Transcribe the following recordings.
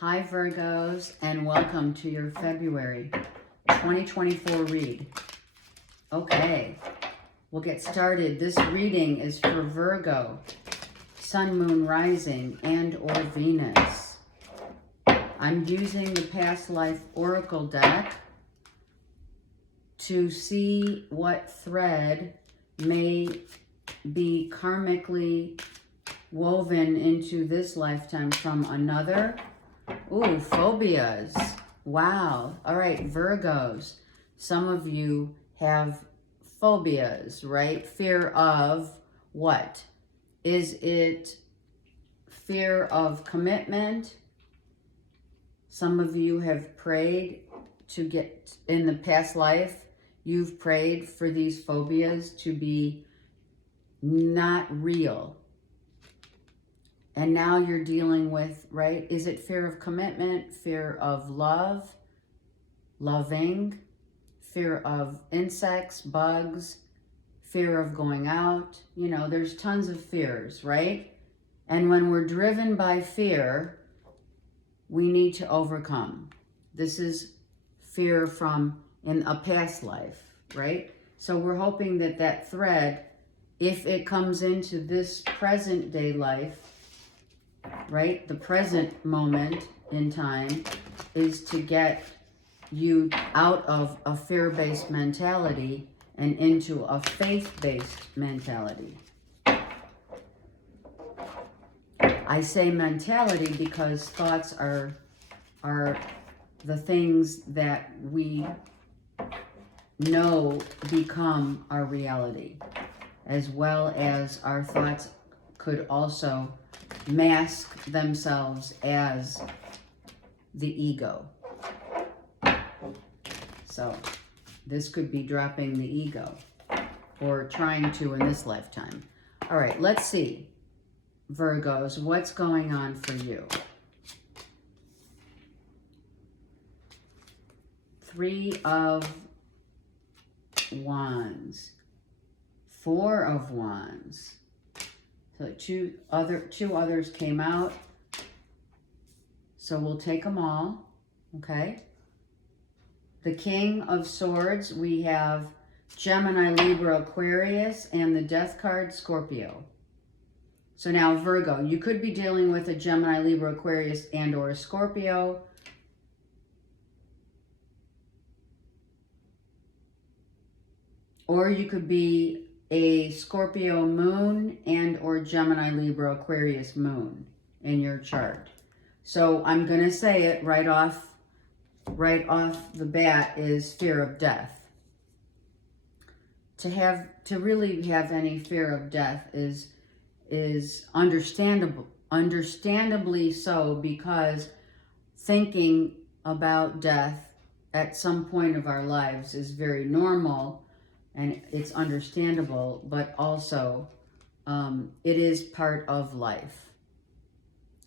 Hi Virgos, and welcome to your February 2024 read. Okay, we'll get started. This reading is for Virgo, Sun, Moon, Rising, and or Venus. I'm using the Past Life Oracle deck to see what thread may be karmically woven into this lifetime from another. Ooh, phobias. Wow. All right, Virgos. Some of you have phobias, right? Fear of what? Is it fear of commitment? Some of you have prayed to get, in the past life, you've prayed for these phobias to be not real. And now you're dealing with, right? Is it fear of commitment, fear of love, loving, fear of insects, bugs, fear of going out? You know, there's tons of fears, right? And when we're driven by fear, we need to overcome. This is fear from in a past life, right? So we're hoping that that thread, if it comes into this present day life, right, the present moment in time, is to get you out of a fear-based mentality and into a faith-based mentality. I say mentality because thoughts are the things that we know become our reality, as well as our thoughts could also mask themselves as the ego. So this could be dropping the ego, or trying to in this lifetime. All right, let's see, Virgos, what's going on for you? Three of Wands, Four of Wands. So two others came out. So we'll take them all, okay? The King of Swords, we have Gemini, Libra, Aquarius, and the Death card, Scorpio. So now Virgo, you could be dealing with a Gemini, Libra, Aquarius, and or a Scorpio. Or you could be a Scorpio moon and or Gemini, Libra, Aquarius moon in your chart. So I'm going to say it right off the bat is fear of death. To really have any fear of death is understandably so, because thinking about death at some point of our lives is very normal. And it's understandable, but also it is part of life.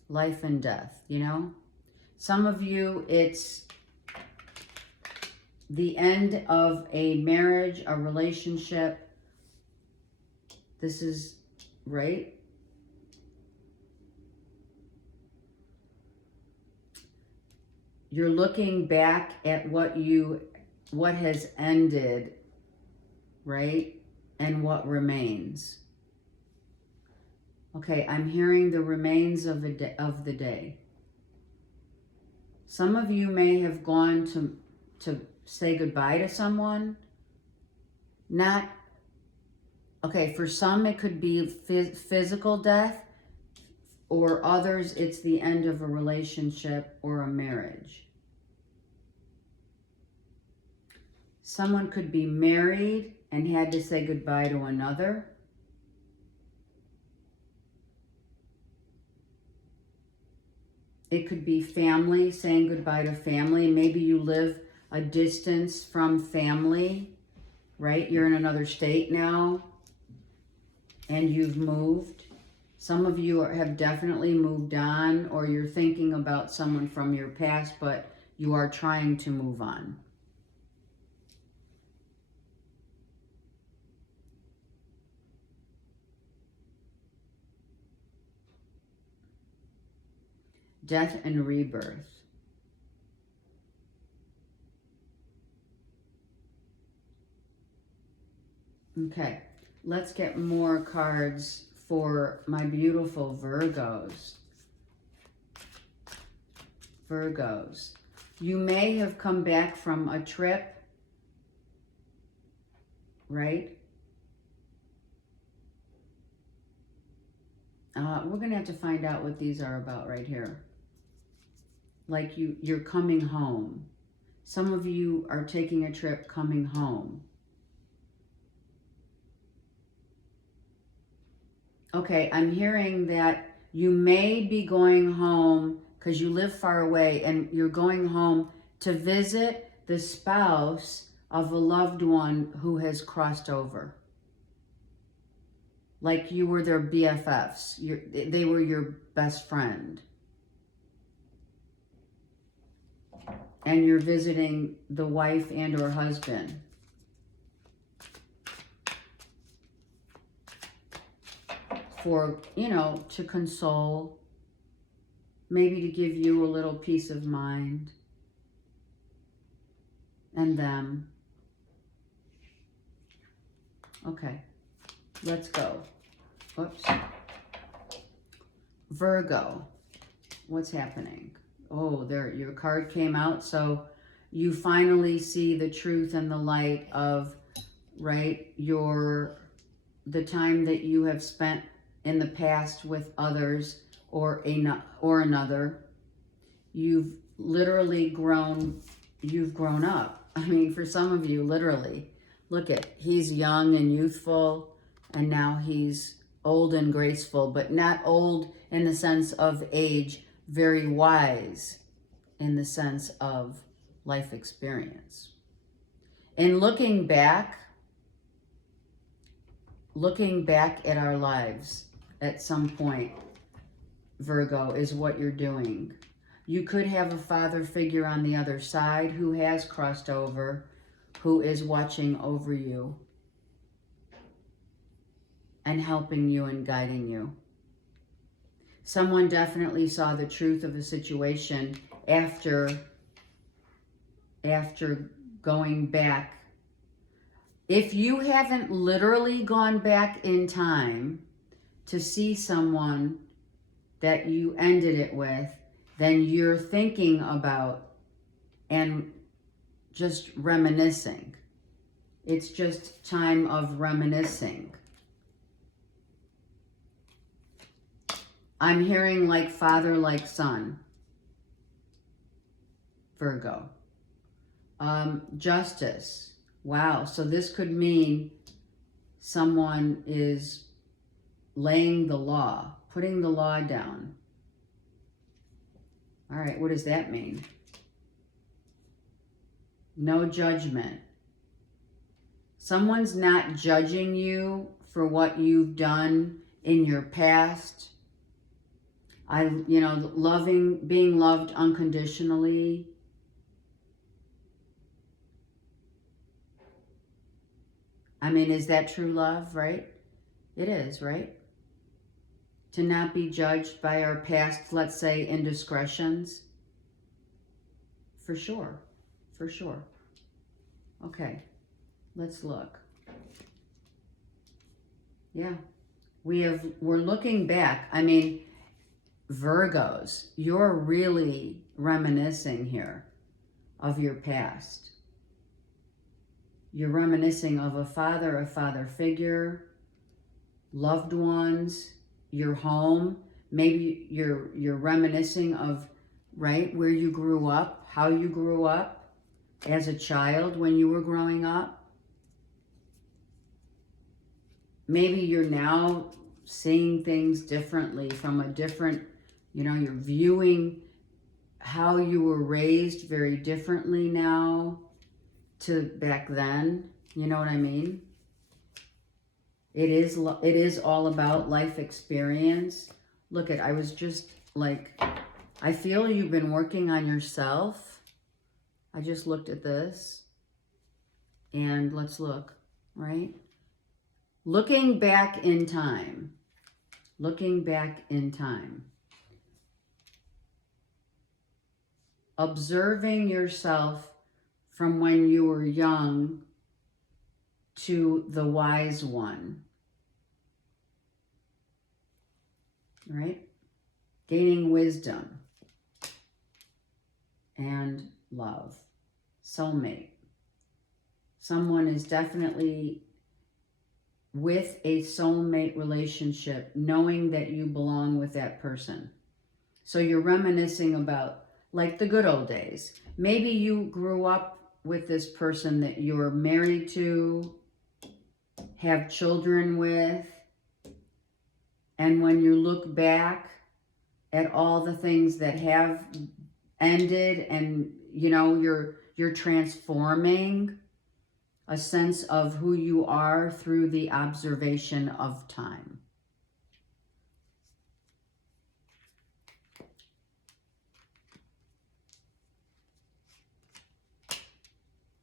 Life and death, you know? Some of you, it's the end of a marriage, a relationship. This is, right? You're looking back at what has ended, right? And what remains. Okay, I'm hearing the remains of the day. Some of you may have gone to say goodbye to someone. Okay, for some it could be physical death, or others it's the end of a relationship or a marriage. Someone could be married and had to say goodbye to another. It could be family, saying goodbye to family. Maybe you live a distance from family, right? You're in another state now and you've moved. Some of you have definitely moved on, or you're thinking about someone from your past, but you are trying to move on. Death and rebirth. Okay, let's get more cards for my beautiful Virgos. Virgos. You may have come back from a trip, right? We're going to have to find out what these are about right here. Like you're coming home. Some of you are taking a trip coming home. Okay, I'm hearing that you may be going home because you live far away and you're going home to visit the spouse of a loved one who has crossed over. Like you were their BFFs. They were your best friend. And you're visiting the wife and or husband. For, to console, maybe to give you a little peace of mind, and them. Okay, let's go. Oops. Virgo, what's happening? Oh, there, your card came out, so you finally see the truth and the light of, right, the time that you have spent in the past with others or another. You've literally grown up. I mean, for some of you, literally. Look he's young and youthful, and now he's old and graceful, but not old in the sense of age, very wise in the sense of life experience. In looking back at our lives at some point, Virgo, is what you're doing. You could have a father figure on the other side who has crossed over, who is watching over you and helping you and guiding you. Someone definitely saw the truth of a situation after going back. If you haven't literally gone back in time to see someone that you ended it with, then you're thinking about and just reminiscing. It's just time of reminiscing. I'm hearing like father, like son. Virgo. Justice. Wow. So this could mean someone is laying the law, putting the law down. All right. What does that mean? No judgment. Someone's not judging you for what you've done in your past. Being loved unconditionally. I mean, is that true love, right? It is, right? To not be judged by our past, let's say, indiscretions. For sure. For sure. Okay. Let's look. Yeah. We're looking back. I mean, Virgos, you're really reminiscing here of your past. You're reminiscing of a father figure, loved ones, your home. Maybe you're reminiscing of, right, where you grew up, how you grew up as a child when you were growing up. Maybe you're now seeing things differently from a different, you're viewing how you were raised very differently now to back then. You know what I mean? It is all about life experience. Look I was just like, I feel you've been working on yourself. I just looked at this. And let's look, right? Looking back in time. Looking back in time. observing yourself from when you were young to the wise one, right? Gaining wisdom and love. Soulmate. Someone is definitely with a soulmate relationship, knowing that you belong with that person. So you're reminiscing about like the good old days. Maybe you grew up with this person that you're married to, have children with, and when you look back at all the things that have ended and you know you're transforming a sense of who you are through the observation of time.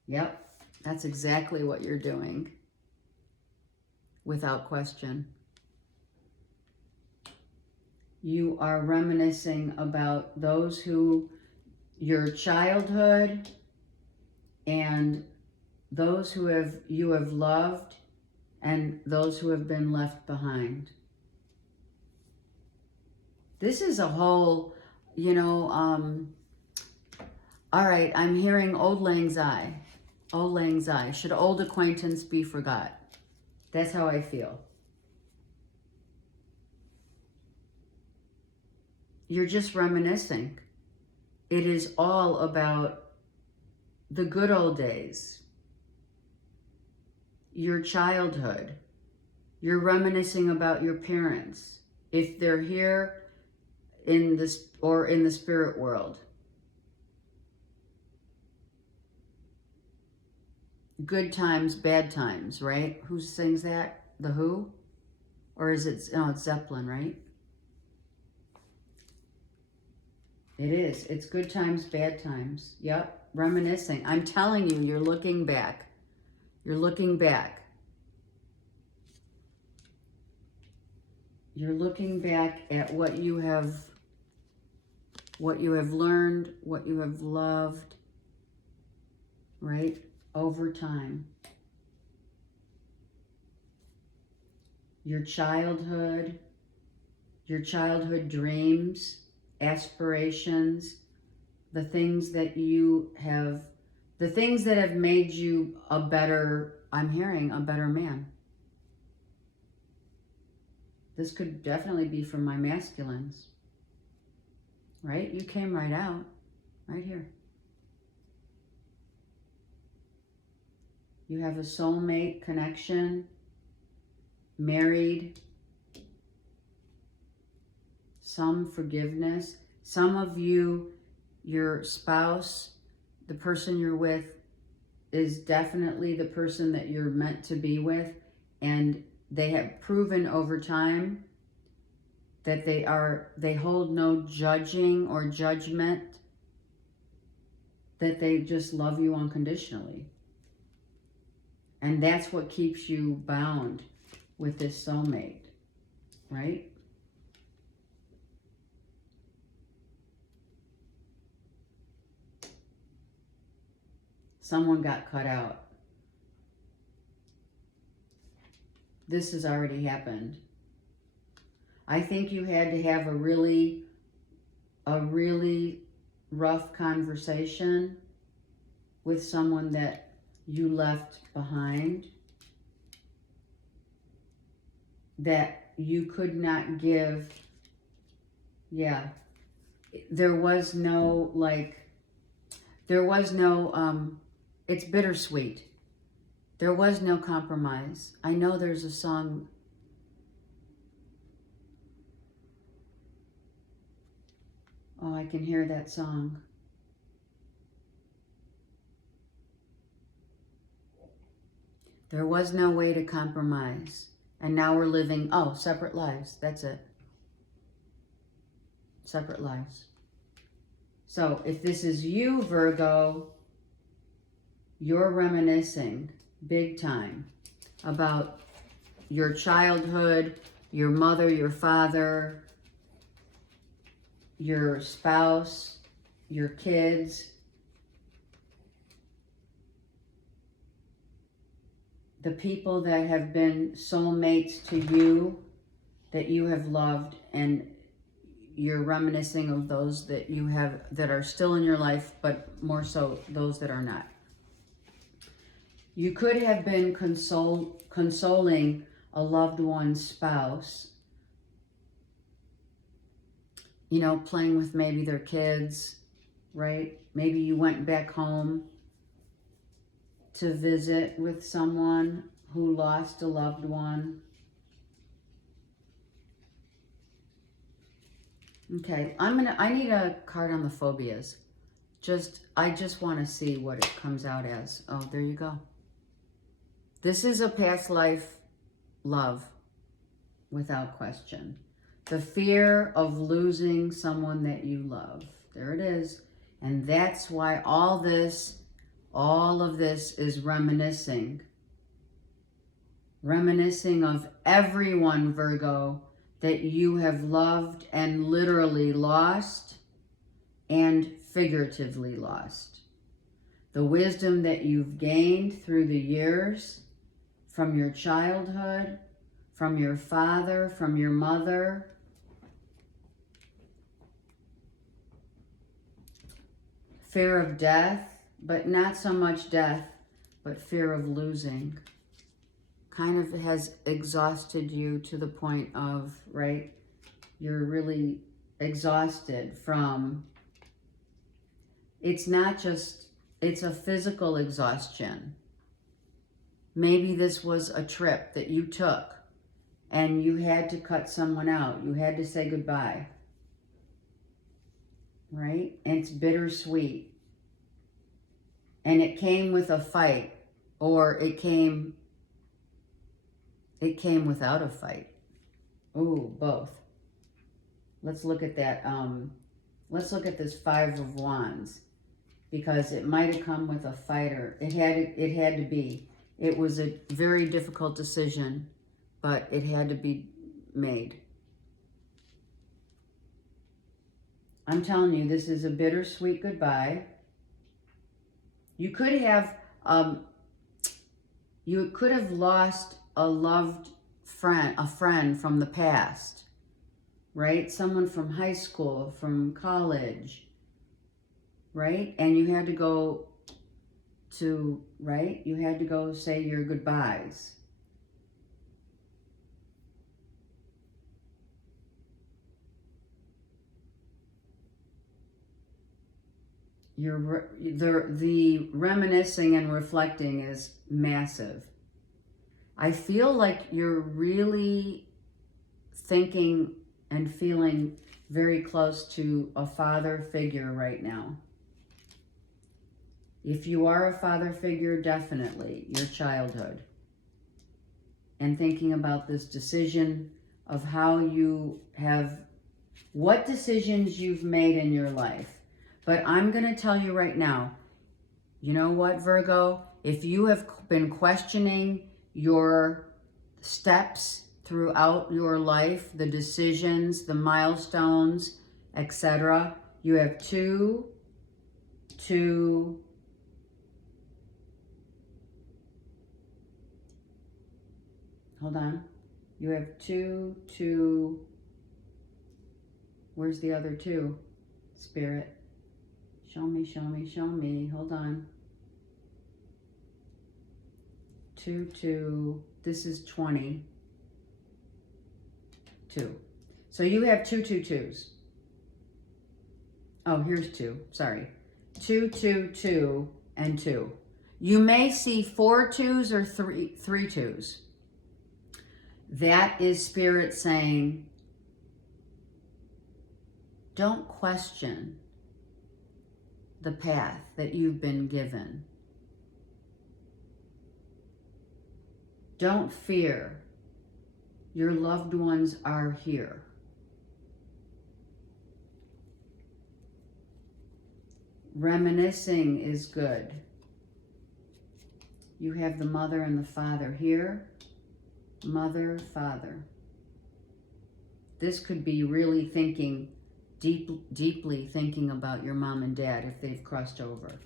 Yep, that's exactly what you're doing, without question. You are reminiscing about those who, your childhood, and those who you have loved, and those who have been left behind. This is a whole, you know, all right, I'm hearing old lang syne. Old lang syne. Should old acquaintance be forgot? That's how I feel. You're just reminiscing. It is all about the good old days, your childhood. You're reminiscing about your parents, if they're here in this or in the spirit world. Good times, bad times, right? Who sings that? The Who? Or is it, no, it's Zeppelin, right? It is. It's good times, bad times. Yep. Reminiscing. I'm telling you, you're looking back. You're looking back. You're looking back at what you have learned, what you have loved, right? Over time. Your childhood dreams, aspirations, the things that have made you a better, I'm hearing, a better man. This could definitely be from my masculines, right? You came right out, right here. You have a soulmate connection, married, some forgiveness. Some of you, your spouse, the person you're with, is definitely the person that you're meant to be with, and they have proven over time that they hold no judging or judgment, that they just love you unconditionally. And that's what keeps you bound with this soulmate, right? Someone got cut out. This has already happened. I think you had to have a really rough conversation with someone that you left behind, that you could not give. Yeah, there was no it's bittersweet. There was no compromise. I know there's a song. Oh, I can hear that song. There was no way to compromise. And now we're living, separate lives. That's it. Separate lives. So if this is you, Virgo, you're reminiscing big time about your childhood, your mother, your father, your spouse, your kids, the people that have been soulmates to you, that you have loved, and you're reminiscing of those that you have, that are still in your life, but more so those that are not. You could have been consoling a loved one's spouse, you know, playing with maybe their kids, right? Maybe you went back home to visit with someone who lost a loved one. Okay, I need a card on the phobias. I just want to see what it comes out as. Oh, there you go. This is a past life love, without question. The fear of losing someone that you love. There it is. And that's why all of this is reminiscing. Reminiscing of everyone, Virgo, that you have loved and literally lost and figuratively lost. The wisdom that you've gained through the years, from your childhood, from your father, from your mother. Fear of death, but not so much death, but fear of losing. Kind of has exhausted you to the point of, right, you're really exhausted from, it's not just, it's a physical exhaustion. Maybe this was a trip that you took and you had to cut someone out. You had to say goodbye, right? And it's bittersweet. And it came with a fight, or it came without a fight. Ooh, both. Let's look at that. Let's look at this Five of Wands, because it might have come with a fighter. It had to be. It was a very difficult decision, but it had to be made. I'm telling you, this is a bittersweet goodbye. You could have lost a loved friend, a friend from the past, right? Someone from high school, from college, right? And you had to go to, right? You had to go say your goodbyes. The reminiscing and reflecting is massive. I feel like you're really thinking and feeling very close to a father figure right now. If you are a father figure, definitely your childhood. And thinking about this decision of how you have, what decisions you've made in your life. But I'm going to tell you right now, you know what, Virgo? If you have been questioning your steps throughout your life, the decisions, the milestones, etc., you have two, hold on. You have two, where's the other two? Spirit. Show me, show me, show me. Hold on. 2, this is 20. 2. So you have 2 2s. Oh, here's 2. Sorry. 2 2 2 and 2. You may see 4 2s or 3 2s. That is Spirit saying, don't question the path that you've been given. Don't fear. Your loved ones are here. Reminiscing is good. You have the mother and the father here. Mother, father. This could be really thinking deeply thinking about your mom and dad if they've crossed over.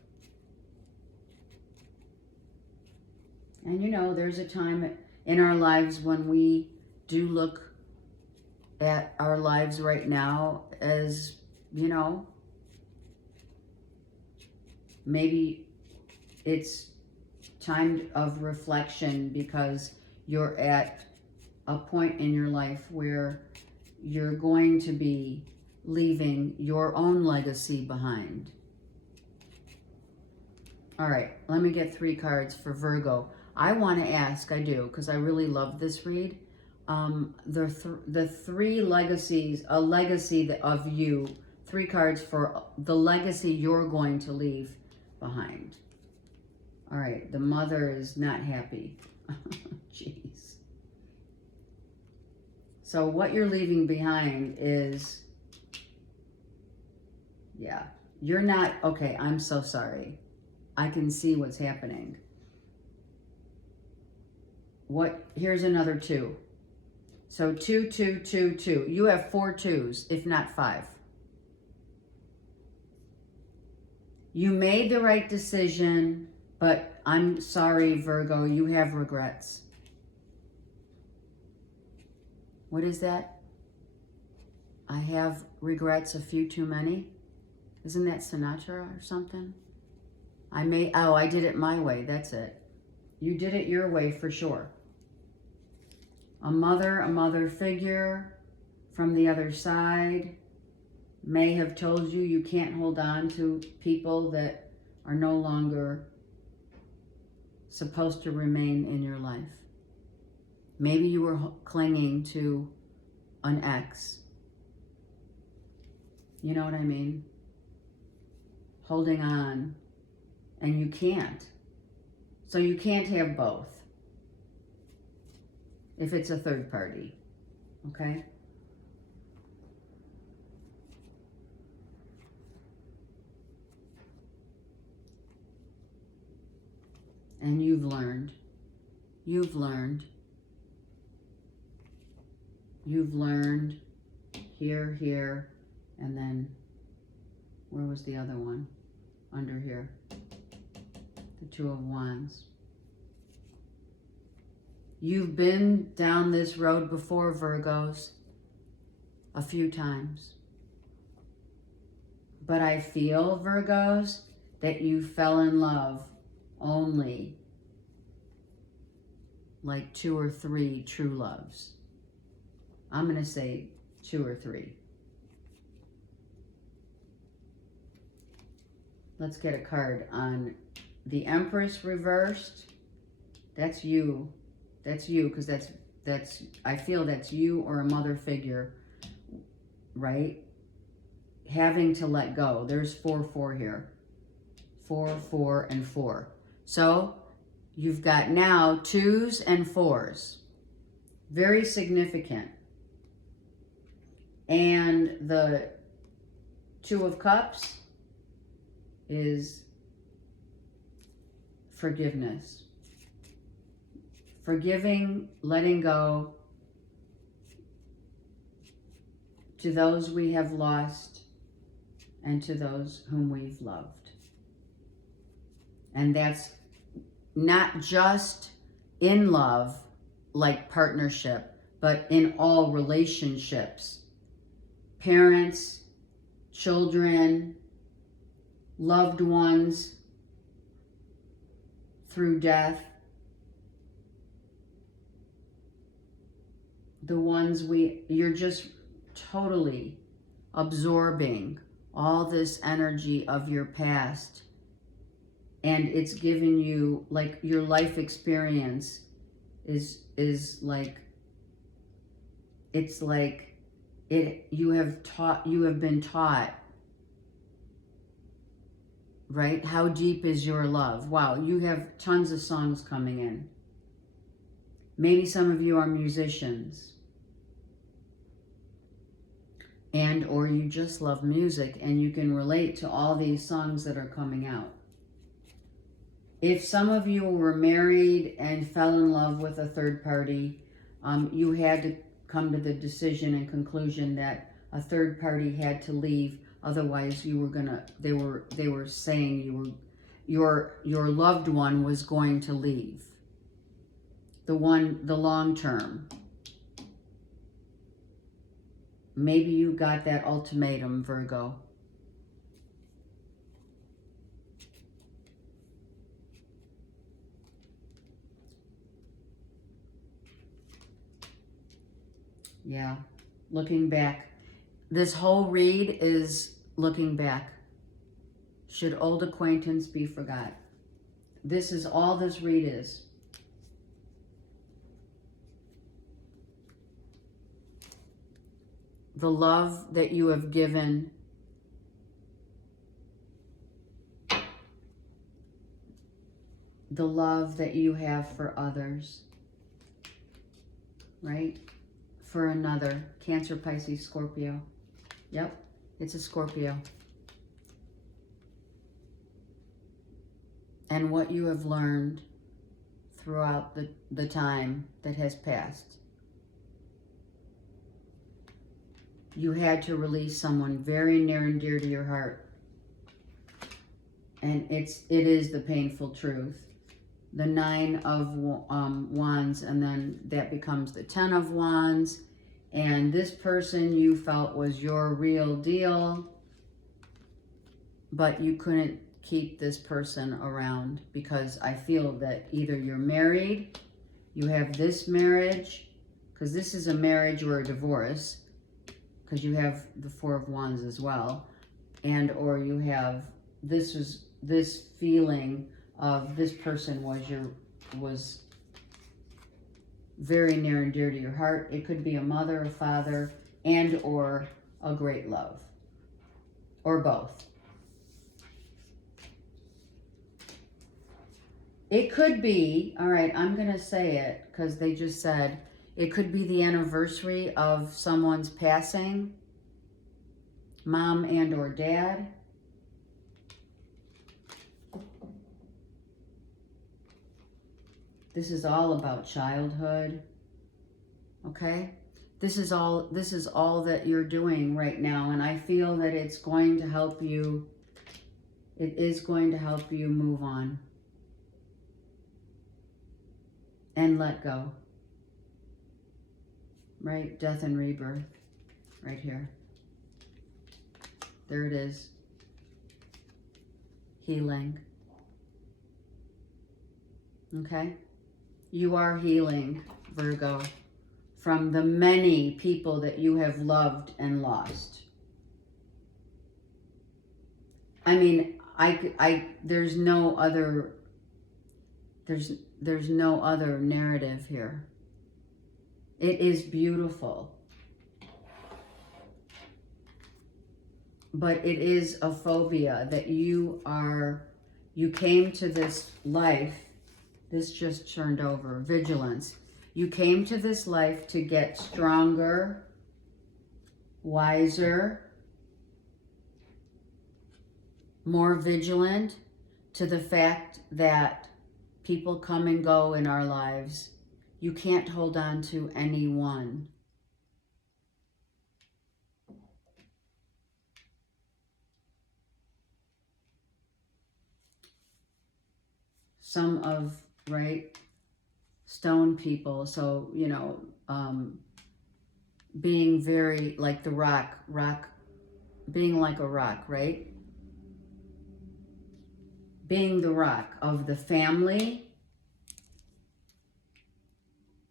And you know, there's a time in our lives when we do look at our lives right now as, you know, maybe it's time of reflection because you're at a point in your life where you're going to be leaving your own legacy behind. All right, let me get 3 cards for Virgo. I want to ask, I do, because I really love this read. The 3 legacies, a legacy of you, 3 cards for the legacy you're going to leave behind. All right, the mother is not happy. Jeez. So what you're leaving behind is, yeah, you're not, okay, I'm so sorry. I can see what's happening. Here's another 2. So 2, 2, 2, 2. You have 4 2s, if not 5. You made the right decision, but I'm sorry, Virgo, you have regrets. What is that? I have regrets, a few too many. Isn't that Sinatra or something? I did it my way, that's it. You did it your way for sure. A mother figure from the other side may have told you you can't hold on to people that are no longer supposed to remain in your life. Maybe you were clinging to an ex. You know what I mean? Holding on, and you can't. So you can't have both if it's a third party, okay? And you've learned, here, and then, where was the other one? Under here, the 2 of Wands. You've been down this road before, Virgos, a few times. But I feel, Virgos, that you fell in love only like 2 or 3 true loves. I'm going to say 2 or 3. Let's get a card on the Empress reversed. That's you. That's you, because that's I feel that's you or a mother figure, right? Having to let go. There's 4, 4 here. 4, 4, and 4. So you've got now 2s and 4s. Very significant. And the 2 of Cups is forgiveness. Forgiving, letting go to those we have lost and to those whom we've loved. And that's not just in love, like partnership, but in all relationships. Parents, children, loved ones through death. The ones you're just totally absorbing all this energy of your past, and it's given you, like, your life experience is like, it's like you have been taught, right? How deep is your love? Wow, you have tons of songs coming in. Maybe some of you are musicians, and or you just love music and you can relate to all these songs that are coming out. If some of you were married and fell in love with a third party, you had to come to the decision and conclusion that a third party had to leave. Otherwise, you were gonna. They were saying your loved one was going to leave. The long term. Maybe you got that ultimatum, Virgo. Yeah, looking back. This whole read is looking back. Should old acquaintance be forgot? This is all this read is. The love that you have given, the love that you have for others, right? For another. Cancer, Pisces, Scorpio. Yep, it's a Scorpio. And what you have learned throughout the time that has passed. You had to release someone very near and dear to your heart. And it is the painful truth. The 9 of Wands, and then that becomes the 10 of Wands. And this person you felt was your real deal, but you couldn't keep this person around because I feel that either you're married, you have this marriage, because this is a marriage or a divorce, because you have the 4 of Wands as well, and or you have this feeling of this person was very near and dear to your heart. It could be a mother, a father, and or a great love, or both. It could be, all right, I'm going to say it because they just said, it could be the anniversary of someone's passing, mom and or dad. This is all about childhood, okay? This is all that you're doing right now, and I feel that it's going to help you. It is going to help you move on and let go, right? Death and rebirth, right here. There it is. Healing. Okay? You are healing, Virgo, from the many people that you have loved and lost. I mean, there's no other narrative here. It is beautiful. But it is a phobia that you came to this life. This just turned over. Vigilance. You came to this life to get stronger, wiser, more vigilant to the fact that people come and go in our lives. You can't hold on to anyone. Some of, right, stone people, so, you know, being very like the rock, being like a rock, right? Being the rock of the family,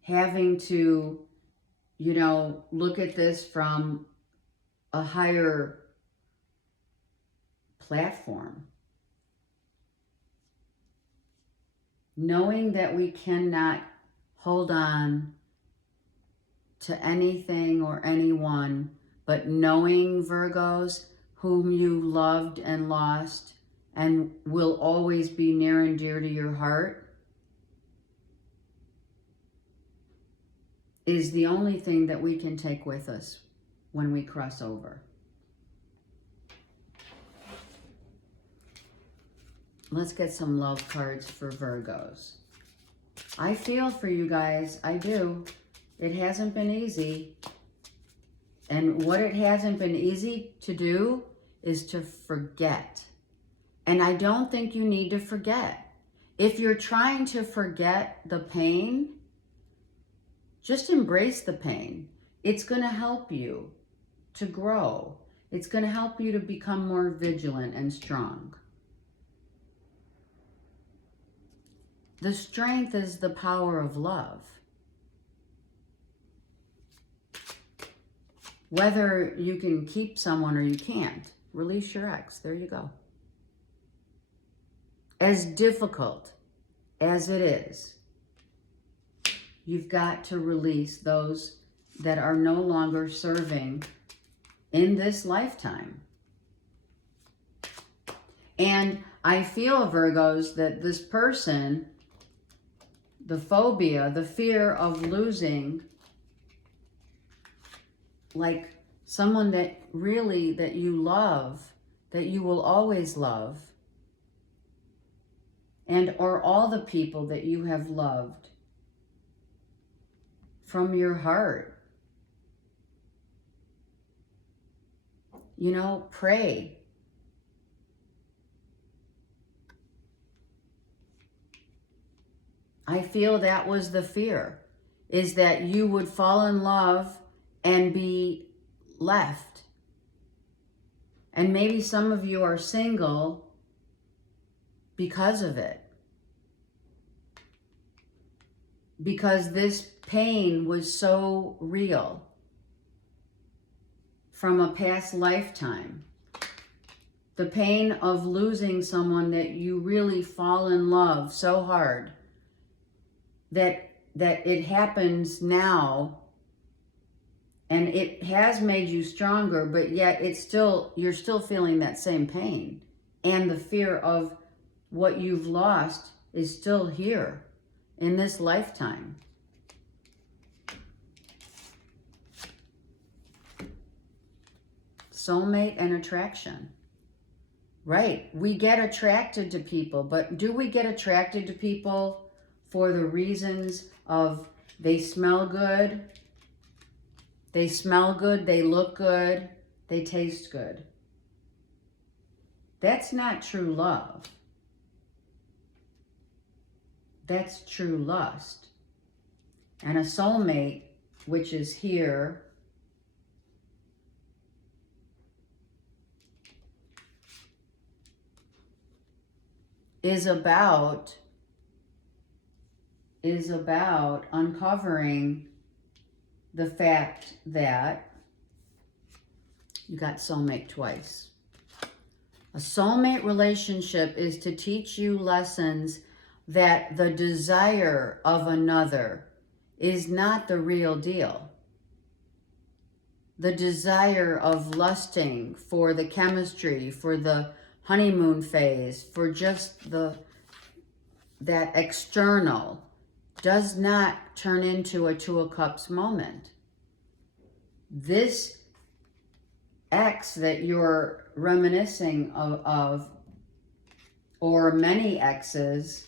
having to, you know, look at this from a higher platform. Knowing that we cannot hold on to anything or anyone, but knowing, Virgos, whom you loved and lost and will always be near and dear to your heart, is the only thing that we can take with us when we cross over. Let's get some love cards for Virgos. I feel for you guys. I do. It hasn't been easy. And what it hasn't been easy to do is to forget. And I don't think you need to forget. If you're trying to forget the pain, just embrace the pain. It's going to help you to grow. It's going to help you to become more vigilant and strong. The strength is the power of love. Whether you can keep someone or you can't, release your ex. There you go. As difficult as it is, you've got to release those that are no longer serving in this lifetime. And I feel, Virgos, that this person, the phobia, the fear of losing, like someone that really, that you love, that you will always love, and or all the people that you have loved from your heart. You know, pray. I feel that was the fear, is that you would fall in love and be left. And maybe some of you are single because of it. Because this pain was so real from a past lifetime. The pain of losing someone that you really fall in love so hard that it happens now, and it has made you stronger, but yet you're still feeling that same pain. And the fear of what you've lost is still here in this lifetime. Soulmate and attraction. Right, we get attracted to people, but do we get attracted to people for the reasons of they smell good, they look good, they taste good? That's not true love. That's true lust. And a soulmate, which is here, is about uncovering the fact that you got soulmate twice. A soulmate relationship is to teach you lessons that the desire of another is not the real deal. The desire of lusting for the chemistry, for the honeymoon phase, for just that external, does not turn into a Two of Cups moment. This ex that you're reminiscing of, or many exes,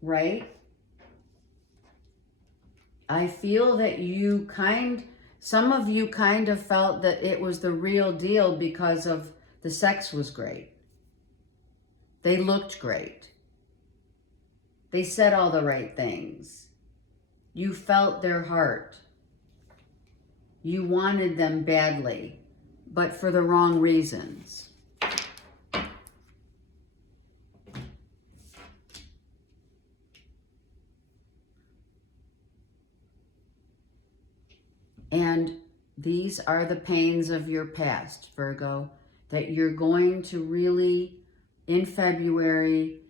right? I feel that some of you kind of felt that it was the real deal because of the sex was great. They looked great. They said all the right things. You felt their heart. You wanted them badly, but for the wrong reasons. And these are the pains of your past, Virgo, that you're going to really, in February,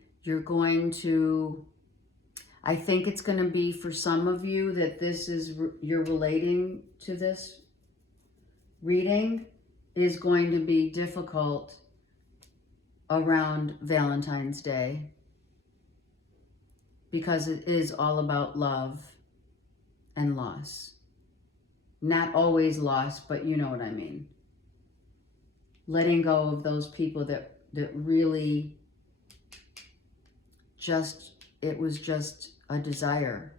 I think it's going to be for some of you that you're relating to this reading is going to be difficult around Valentine's Day, because it is all about love and loss. Not always loss, but you know what I mean. Letting go of those people that really it was just a desire.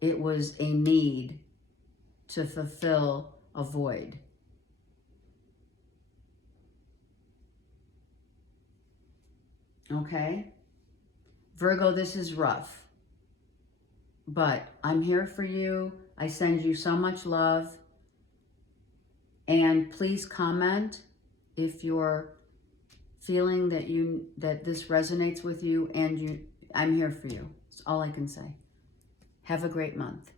It was a need to fulfill a void. Okay? Virgo, this is rough, but I'm here for you. I send you so much love. And please comment if you're feeling that this resonates with you, and I'm here for you. That's all I can say. Have a great month.